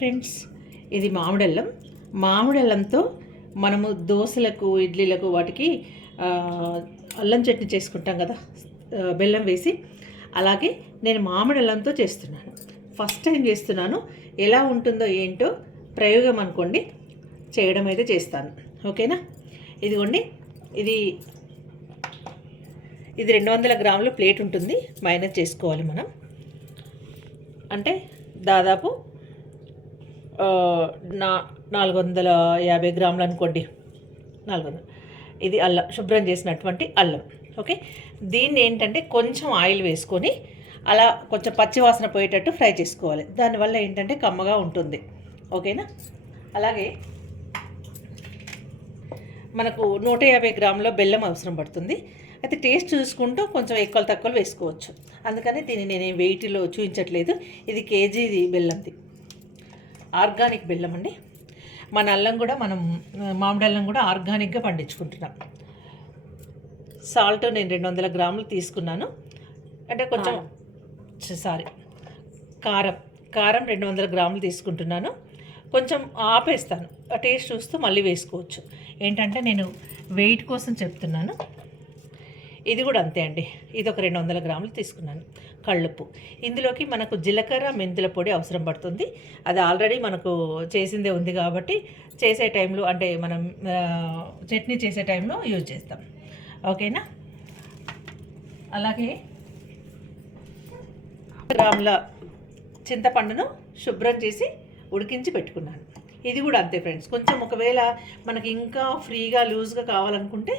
Friends, ఇది మామిడల్లంతో మనము దోశలకు, ఇడ్లీలకు వాటికి అల్లం చట్నీ చేసుకుంటాం కదా, బెల్లం వేసి. అలాగే నేను మామిడల్లంతో చేస్తున్నాను. ఫస్ట్ టైం చేస్తున్నాను. ఎలా ఉంటుందో ఏంటో ప్రయోగం అనుకోండి, చేయడం అయితే చేస్తాను. ఓకేనా? ఇదిగోండి, ఇది 200 గ్రాముల ప్లేట్ ఉంటుంది. మైనస్ చేసుకోవాలి మనం. అంటే దాదాపు 450 గ్రాములు అనుకోండి. 400. ఇది అల్లం, శుభ్రం చేసినటువంటి అల్లం. ఓకే, దీన్ని ఏంటంటే కొంచెం ఆయిల్ వేసుకొని అలా కొంచెం పచ్చివాసన పోయేటట్టు ఫ్రై చేసుకోవాలి. దానివల్ల ఏంటంటే కమ్మగా ఉంటుంది. ఓకేనా? అలాగే మనకు 150 గ్రాముల బెల్లం అవసరం పడుతుంది. అయితే టేస్ట్ చూసుకుంటూ కొంచెం ఎక్కువ తక్కువలు వేసుకోవచ్చు. అందుకని దీన్ని నేను వెయిట్లో చూపించట్లేదు. ఇది కేజీది బెల్లంది, ఆర్గానిక్ బెల్లం అండి. మన అల్లం కూడా, మామిడి అల్లం కూడా ఆర్గానిక్గా పండించుకుంటున్నాం. సాల్ట్ నేను 200 గ్రాములు తీసుకున్నాను. అంటే కొంచెం కారం 200 గ్రాములు తీసుకుంటున్నాను. కొంచెం ఆపేస్తాను, టేస్ట్ చూస్తూ మళ్ళీ వేసుకోవచ్చు. ఏంటంటే నేను వెయిట్ కోసం చెప్తున్నాను. ఇది కూడా అంతే అండి. ఇది ఒక 200 గ్రాములు తీసుకున్నాను. కళ్ళుప్పు. ఇందులోకి మనకు జీలకర్ర, మెంతుల పొడి అవసరం పడుతుంది. అది ఆల్రెడీ మనకు చేసిందే ఉంది కాబట్టి చేసే టైంలో, అంటే మనం చట్నీ చేసే టైంలో యూజ్ చేస్తాం. ఓకేనా? అలాగే గ్రాముల చింతపండును శుభ్రం చేసి ఉడికించి పెట్టుకున్నాను. ఇది కూడా అంతే ఫ్రెండ్స్. కొంచెం ఒకవేళ మనకి ఇంకా ఫ్రీగా లూజ్గా కావాలనుకుంటే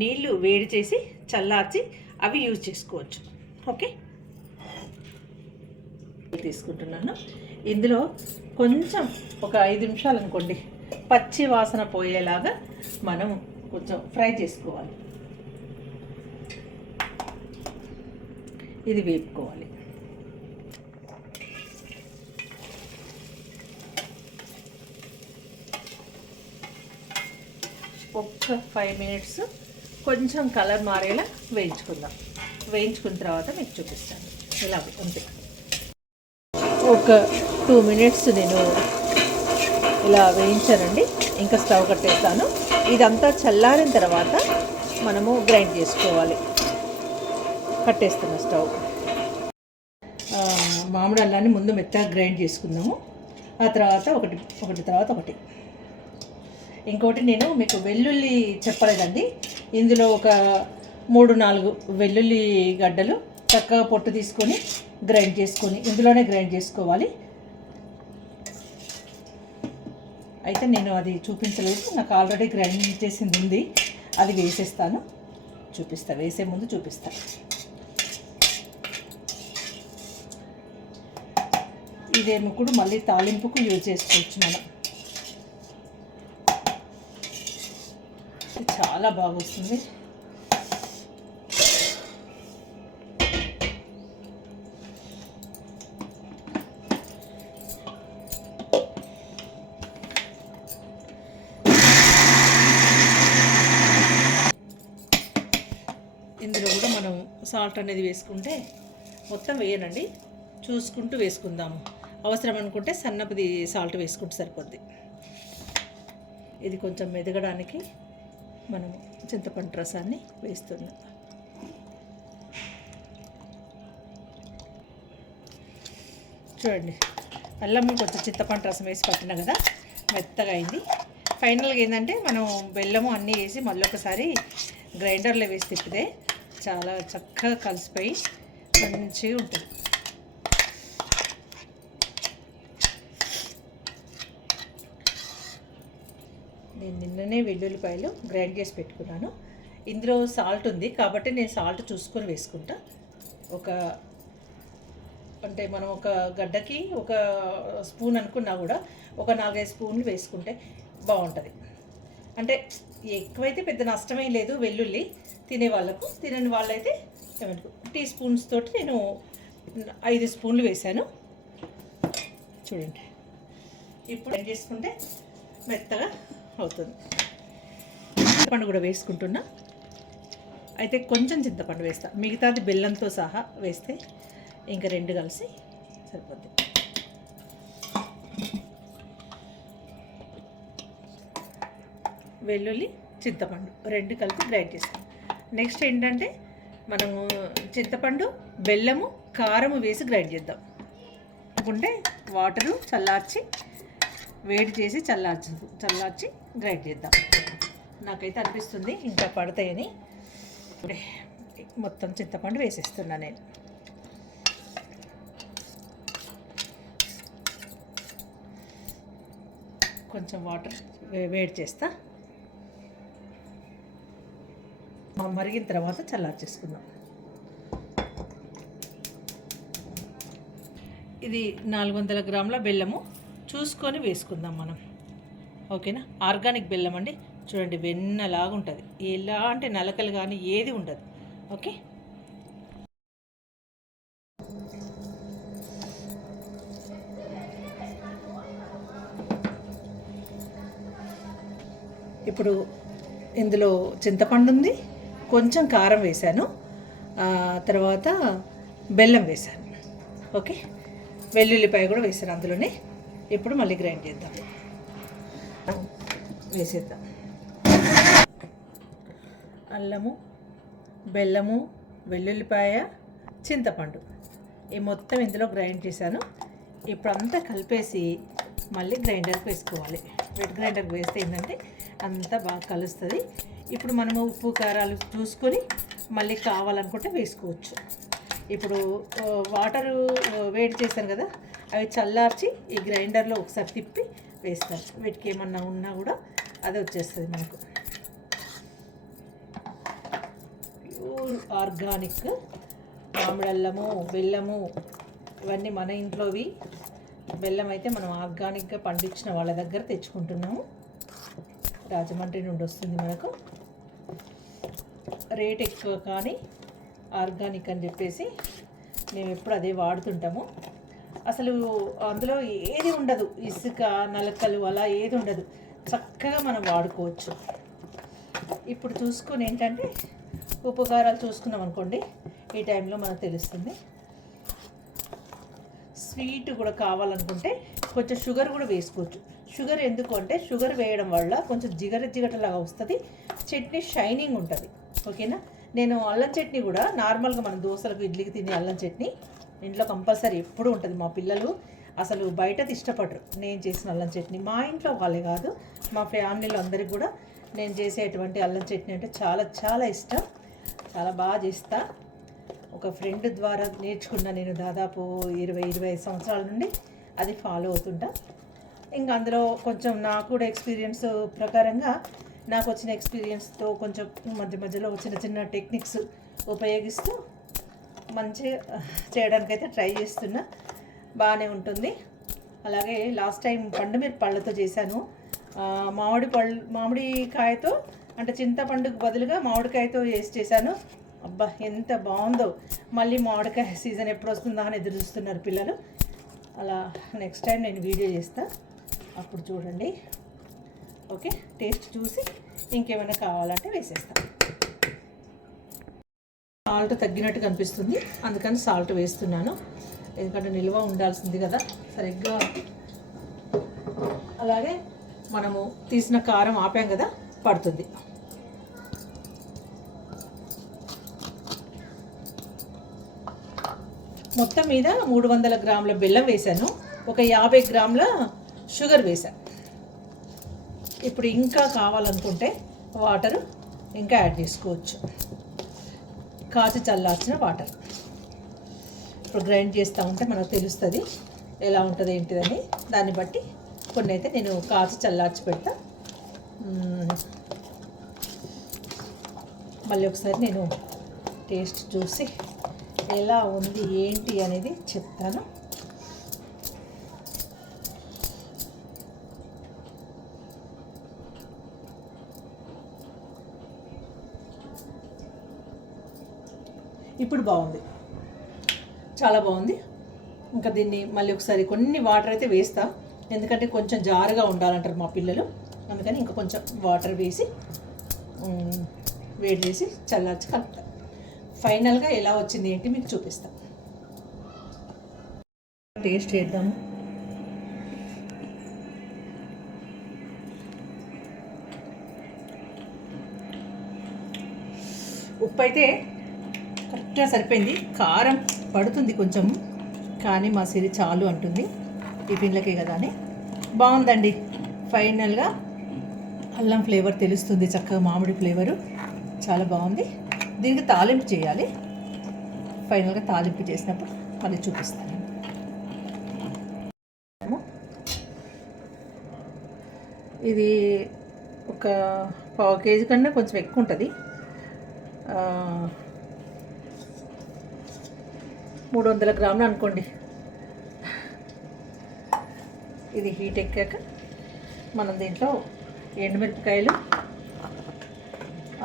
నీళ్లు వేడి చేసి చల్లార్చి అవి యూజ్ చేసుకోవచ్చు. ఓకే, తీసుకుంటున్నాను. ఇందులో కొంచెం ఒక 5 నిమిషాలు అనుకోండి, పచ్చి వాసన పోయేలాగా మనం కొంచెం ఫ్రై చేసుకోవాలి. ఇది వేపుకోవాలి. ఒక్క 5 మినిట్స్ కొంచెం కలర్ మారేలా వేయించుకుందాం. వేయించుకున్న తర్వాత మీకు చూపిస్తాను. ఇలా అంతే. ఒక 2 మినిట్స్ నేను ఇలా వేయించానండి. ఇంకా స్టవ్ కట్టేస్తాను. ఇదంతా చల్లారిన తర్వాత మనము గ్రైండ్ చేసుకోవాలి. కట్టేస్తున్న స్టవ్. మామిడి అల్లాన్ని ముందు మెత్తగా గ్రైండ్ చేసుకుందాము. ఆ తర్వాత ఒకటి తర్వాత ఒకటి. ఇంకోటి నేను మీకు వెల్లుల్లి చెప్పలేదండి. ఇందులో ఒక 3-4 వెల్లుల్లి గడ్డలు చక్కగా పొట్టు తీసుకొని గ్రైండ్ చేసుకొని ఇందులోనే గ్రైండ్ చేసుకోవాలి. అయితే నేను అది చూపించలేదు, నాకు ఆల్రెడీ గ్రైండ్ చేసింది ఉంది. అది వేసేస్తాను, వేసే ముందు చూపిస్తాను. ఇదేమో కూడా మళ్ళీ తాలింపుకు యూజ్ చేసుకోవచ్చు మనం. చాలా బాగా వస్తుంది. ఇందులో కూడా మనం సాల్ట్ అనేది వేసుకుంటే, మొత్తం వేయనండి, చూసుకుంటూ వేసుకుందాము. అవసరం అనుకుంటే సన్నపది సాల్ట్ వేసుకుంటే సరిపోద్ది. ఇది కొంచెం మెదగడానికి మనం చింతపండు రసాన్ని వేస్తున్నాం. చూడండి, అల్లం కొంచెం చింతపండు రసం వేసి పట్టినా కదా, మెత్తగా అయింది. ఫైనల్గా ఏంటంటే మనం బెల్లము అన్నీ వేసి మళ్ళీ ఒకసారి గ్రైండర్లో వేసి తిప్పితే చాలా చక్కగా కలిసిపోయి మంచిగా ఉంటుంది. నేను నిన్ననే వెల్లుల్లిపాయలు గ్రైండ్ చేసి పెట్టుకున్నాను. ఇందులో సాల్ట్ ఉంది కాబట్టి నేను సాల్ట్ చూసుకొని వేసుకుంటా. అంటే మనం ఒక గడ్డకి ఒక స్పూన్ అనుకున్నా కూడా ఒక 4-5 స్పూన్లు వేసుకుంటే బాగుంటుంది. అంటే ఎక్కువైతే పెద్ద నష్టమే లేదు. వెల్లుల్లి తినే వాళ్ళకు, తినని వాళ్ళైతే టీ స్పూన్స్ తోటి నేను 5 స్పూన్లు వేసాను. చూడండి, ఇప్పుడు ఏం చేసుకుంటే మెత్తగా అవుతుంది. చింతపండు కూడా వేసుకుంటున్నా. అయితే కొంచెం చింతపండు వేస్తా, మిగతాది బెల్లంతో సహా వేస్తే ఇంకా 2 కలిసి సరిపోద్ది. వెల్లుల్లి, చింతపండు 2 కలిపి గ్రైండ్ చేస్తాం. నెక్స్ట్ ఏంటంటే మనము చింతపండు, బెల్లము, కారము వేసి గ్రైండ్ చేద్దాం అనుకుంటే వాటరు చల్లార్చి వేడి చేసి చల్లార్చి గ్రైండ్ చేద్దాం. నాకైతే అనిపిస్తుంది ఇంకా పడతాయని. మొత్తం చింతపండు వేసేస్తున్నా నేను. కొంచెం వాటర్ వేడి చేస్తా. మరిగిన తర్వాత చల్లార్చేసుకుందాం. ఇది 400 గ్రాముల బెల్లము చూసుకొని వేసుకుందాం మనం. ఓకేనా? ఆర్గానిక్ బెల్లం అండి. చూడండి వెన్నలాగా ఉంటుంది, ఎలాంటి నలకలు కానీ ఏది ఉండదు. ఓకే, ఇప్పుడు ఇందులో చింతపండు ఉంది, కొంచెం కారం వేశాను, తర్వాత బెల్లం వేశాను. ఓకే, వెల్లుల్లిపాయ కూడా వేసాను అందులోనే. ఇప్పుడు మళ్ళీ గ్రైండ్ చేద్దాం. వేసేద్దాం. అల్లము, బెల్లము, వెల్లుల్లిపాయ, చింతపండు ఈ మొత్తం ఇందులో గ్రైండ్ చేశాను. ఇప్పుడు అంతా కలిపేసి మళ్ళీ గ్రైండర్కి వేసుకోవాలి. వెట్ గ్రైండర్కి వేస్తే ఏంటంటే అంతా బాగా కలుస్తుంది. ఇప్పుడు మనము ఉప్పు కారాలు చూసుకొని మళ్ళీ కావాలనుకుంటే వేసుకోవచ్చు. ఇప్పుడు వాటరు వేడి చేశాను కదా, అవి చల్లార్చి ఈ గ్రైండర్లో ఒకసారి తిప్పి వేస్తాను. వీటికి ఏమన్నా ఉన్నా కూడా అది వచ్చేస్తుంది మనకు. ప్యూర్ ఆర్గానిక్ మామిడల్లము, బెల్లము ఇవన్నీ మన ఇంట్లోవి. బెల్లం అయితే మనం ఆర్గానిక్గా పండించిన వాళ్ళ దగ్గర తెచ్చుకుంటున్నాము. రాజమండ్రి నుండి వస్తుంది మనకు. రేట్ ఎక్కువ కానీ ఆర్గానిక్ అని చెప్పేసి మేము ఎప్పుడు అదే వాడుతుంటాము. అసలు అందులో ఏది ఉండదు, ఇసుక, నలకలు అలా ఏది ఉండదు. చక్కగా మనం వాడుకోవచ్చు. ఇప్పుడు చూసుకొని ఏంటంటే ఉప్పు కారాలు చూసుకున్నాం అనుకోండి, ఈ టైంలో మనకు తెలుస్తుంది. స్వీట్ కూడా కావాలనుకుంటే కొంచెం షుగర్ కూడా వేసుకోవచ్చు. షుగర్ ఎందుకు అంటే షుగర్ వేయడం వల్ల కొంచెం జిగటలాగా వస్తుంది, చట్నీ షైనింగ్ ఉంటుంది. ఓకేనా? నేను అల్లం చట్నీ కూడా నార్మల్గా మనం దోశలకు, ఇడ్లీకి తినే అల్లం చట్నీ ఇంట్లో కంపల్సరీ ఎప్పుడు ఉంటుంది. మా పిల్లలు అసలు బయటది ఇష్టపడరు నేను చేసిన అల్లం చట్నీ. మా ఇంట్లో వాళ్ళే కాదు, మా ఫ్యామిలీలో అందరికీ కూడా నేను చేసేటువంటి అల్లం చట్నీ అంటే చాలా చాలా ఇష్టం. చాలా బాగా చేస్తా. ఒక ఫ్రెండ్ ద్వారా నేర్చుకున్నా నేను. దాదాపు 20-25 సంవత్సరాల నుండి అది ఫాలో అవుతుంటా. ఇంకా అందులో కొంచెం నాకు కూడా ఎక్స్పీరియన్స్ ప్రకారంగా, నాకు వచ్చిన ఎక్స్పీరియన్స్తో కొంచెం మధ్యలో చిన్న చిన్న టెక్నిక్స్ ఉపయోగిస్తూ మంచిగా చేయడానికైతే ట్రై చేస్తున్నా. బాగానే ఉంటుంది. అలాగే లాస్ట్ టైం పండుమిరపళ్ళతో చేశాను. మామిడికాయతో అంటే చింతపండుకు బదులుగా మామిడికాయతో వేసి చేశాను. అబ్బా ఎంత బాగుందో. మళ్ళీ మామిడికాయ సీజన్ ఎప్పుడు వస్తుందా అని ఎదురు చూస్తున్నారు పిల్లలు. అలా నెక్స్ట్ టైం నేను వీడియో చేస్తా, అప్పుడు చూడండి. ఓకే, టేస్ట్ చూసి ఇంకేమైనా కావాలంటే వేసేస్తాను. సాల్ట్ తగ్గినట్టు కనిపిస్తుంది, అందుకని సాల్ట్ వేస్తున్నాను. ఎందుకంటే నిల్వ ఉండాల్సింది కదా సరిగ్గా. అలాగే మనము తీసిన కారం ఆపాం కదా, పడుతుంది. మొత్తం మీద 300 గ్రాముల బెల్లం వేశాను, ఒక 50 గ్రాముల షుగర్ వేశాను. ఇప్పుడు ఇంకా కావాలనుకుంటే వాటరు ఇంకా యాడ్ చేసుకోవచ్చు. కాచి చల్లార్చిన వాటర్ ఇప్పుడు గ్రైండ్ చేస్తూ ఉంటే మనకు తెలుస్తుంది ఎలా ఉంటుంది ఏంటిదని. దాన్ని బట్టి కొన్ని అయితే నేను కాచి చల్లార్చి పెడతా. మళ్ళీ ఒకసారి నేను టేస్ట్ చూసి ఎలా ఉంది ఏంటి అనేది చెప్తాను. ఇప్పుడు బాగుంది, చాలా బాగుంది. ఇంకా దీన్ని మళ్ళీ ఒకసారి కొన్ని వాటర్ అయితే వేస్తా, ఎందుకంటే కొంచెం జారుగా ఉండాలంటారు మా పిల్లలు. అందుకని ఇంకా కొంచెం వాటర్ వేసి వేడి చేసి చల్లార్చి కలుపుతా. ఫైనల్గా ఎలా వచ్చింది ఏంటి మీకు చూపిస్తా. టేస్ట్ చేద్దాము. ఉప్పు అయితే కరెక్ట్గా సరిపోయింది. కారం పడుతుంది కొంచెం, కానీ మా సిరి చాలు అంటుంది. టిఫిన్లకే కదా అని. బాగుందండి. ఫైనల్గా అల్లం ఫ్లేవర్ తెలుస్తుంది, చక్కగా మామిడి ఫ్లేవరు చాలా బాగుంది. దీనికి తాలింపు చేయాలి. ఫైనల్గా తాలింపు చేసినప్పుడు మళ్ళీ చూపిస్తాను. ఇది ఒక 1/4 కేజీ కన్నా కొంచెం ఎక్కువ ఉంటుంది. 300 గ్రాములు అనుకోండి. ఇది హీట్ ఎక్కాక మనం దీంట్లో ఎండుమిరపకాయలు,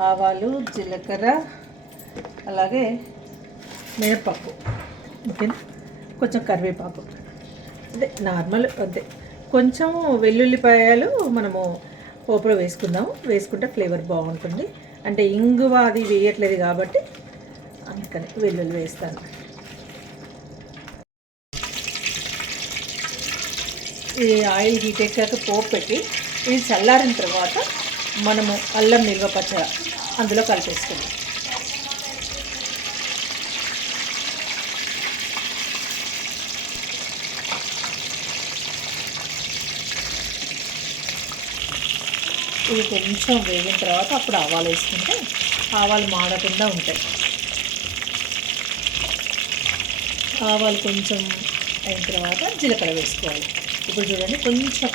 ఆవాలు, జీలకర్ర, అలాగే మినపప్పు, ఓకేనా, కొంచెం కరివేపాకు, అంటే నార్మల్ అంతే. కొంచెం వెల్లుల్లిపాయలు మనము పోపులో వేసుకుందాము. వేసుకుంటే ఫ్లేవర్ బాగుంటుంది. అంటే ఇంగువ అది వేయట్లేదు కాబట్టి అందుకని వెల్లుల్లి వేస్తాను. ఈ ఆయిల్ హీట్ ఎక్కాక పోపు పెట్టి ఇది చల్లారిన తర్వాత మనము అల్లం నిల్వ పచ్చడి అందులో కలిపేసుకుందాం. ఇది కొంచెం వేగిన తర్వాత అప్పుడు ఆవాలు వేసుకుంటే ఆవాలు మాడకుండా ఉంటాయి. ఆవాలు కొంచెం అయిన తర్వాత జీలకర్ర వేసుకోవాలి. ఇప్పుడు చూడండి కొంచెం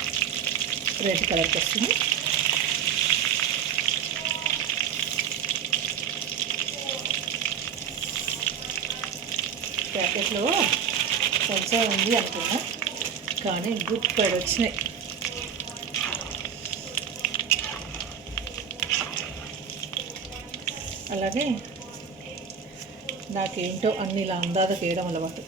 రెడ్ కలర్కి వస్తుంది. ప్యాకెట్లో కొంచెం ఉంది అనుకున్నా, కానీ గుప్పడి వచ్చినాయి. అలాగే నాకేంటో అన్ని ఇలా అందాజకు వేయడం అలవాటు.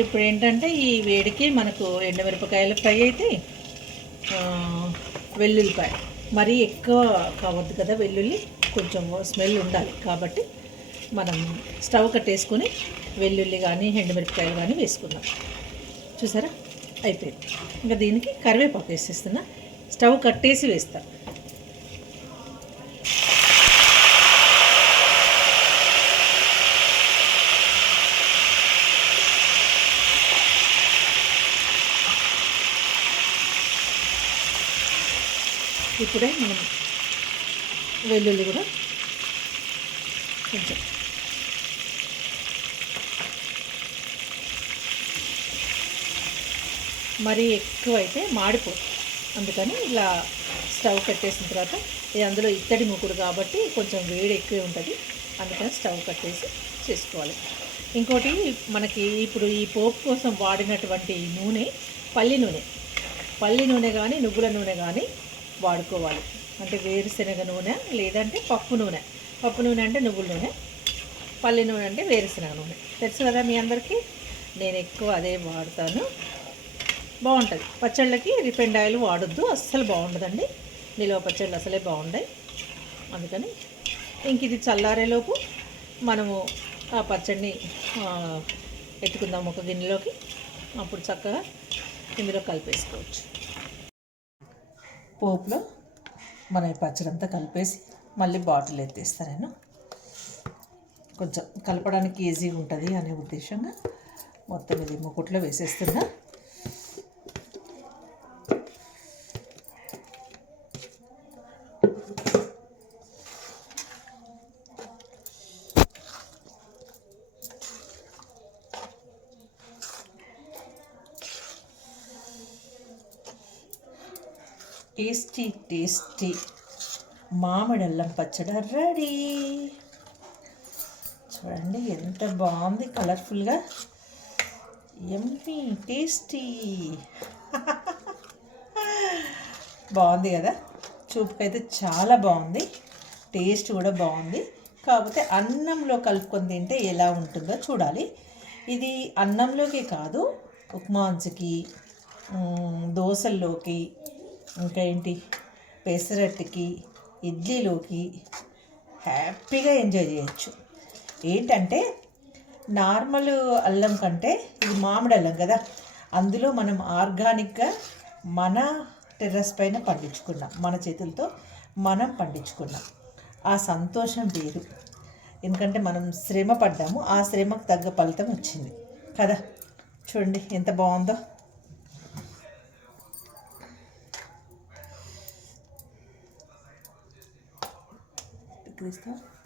ఇప్పుడు ఏంటంటే ఈ వేడికి మనకు ఎండుమిరపకాయలు ఫ్రై అయితే, వెల్లుల్లిపాయ మరీ ఎక్కువ కావద్దు కదా, వెల్లుల్లి కొంచెం స్మెల్ ఉండాలి కాబట్టి మనం స్టవ్ కట్టేసుకొని వెల్లుల్లి కానీ ఎండుమిరపకాయలు కానీ వేసుకుందాం. చూసారా, అయిపోయింది. ఇంకా దీనికి కరివేపాకు వేసేస్తున్నా. స్టవ్ కట్టేసి వేస్తా. ఇప్పుడే మనం వెల్లుల్లి కూడా కొంచెం మరీ ఎక్కువ అయితే మాడిపోతుంది. అందుకని ఇలా స్టవ్ కట్టేసిన తర్వాత, ఇది అందులో ఇత్తడి మూకుడు కాబట్టి కొంచెం వేడి ఎక్కువే ఉంటుంది. అందుకని స్టవ్ కట్టేసి చేసుకోవాలి. ఇంకోటి మనకి ఇప్పుడు ఈ పోపు కోసం వాడినటువంటి నూనె పల్లి నూనె కానీ నువ్వుల నూనె కానీ వాడుకోవాలి. అంటే వేరుశనగ నూనె లేదంటే పప్పు నూనె అంటే నువ్వుల నూనె, పల్లి నూనె అంటే వేరుశనగ నూనె. తెలుసు కదా మీ అందరికీ. నేను ఎక్కువ అదే వాడతాను. బాగుంటుంది. పచ్చళ్ళకి రిఫైండ్ ఆయిల్ వాడొద్దు, అస్సలు బాగుండదండి. నిల్వ పచ్చళ్ళు అసలే బాగుంటాయి. అందుకని ఇంక ఇది చల్లారేలోపు మనము ఆ పచ్చడిని ఎత్తుకుందాం ఒక గిన్నెలోకి. అప్పుడు చక్కగా ఇందులో కలిపేసుకోవచ్చు. పోపులో మన ఈ పచ్చడి అంతా కలిపేసి మళ్ళీ బాటిల్ ఎత్తేస్తాను నేను. కొంచెం కలపడానికి ఈజీగా ఉంటుంది అనే ఉద్దేశంగా మొత్తం ఇది ముకుట్లో వేసేస్తున్నా. టేస్టీ మామిడి అల్లం పచ్చడి రెడీ. చూడండి ఎంత బాగుంది, కలర్ఫుల్గా, యమ్మీ టేస్టీ. బాగుంది కదా, చూపుకైతే చాలా బాగుంది, టేస్ట్ కూడా బాగుంది. కాకపోతే అన్నంలో కలుపుకొని తింటే ఎలా ఉంటుందో చూడాలి. ఇది అన్నంలోకి కాదు, ఉప్మాంచుకి, దోశల్లోకి, ఇంకా ఏంటి పెసరట్టుకి, ఇడ్లీలోకి హ్యాపీగా ఎంజాయ్ చేయొచ్చు. ఏంటంటే నార్మల్ అల్లం కంటే ఇది మామిడి అల్లం కదా, అందులో మనం ఆర్గానిక్గా మన టెర్రస్ పైన పండించుకున్నాం, మన చేతులతో మనం పండించుకున్నాం. ఆ సంతోషం వేరు. ఎందుకంటే మనం శ్రమ పడ్డాము, ఆ శ్రమకు తగ్గ ఫలితం వచ్చింది కదా. చూడండి ఎంత బాగుందో. క్రీస్తు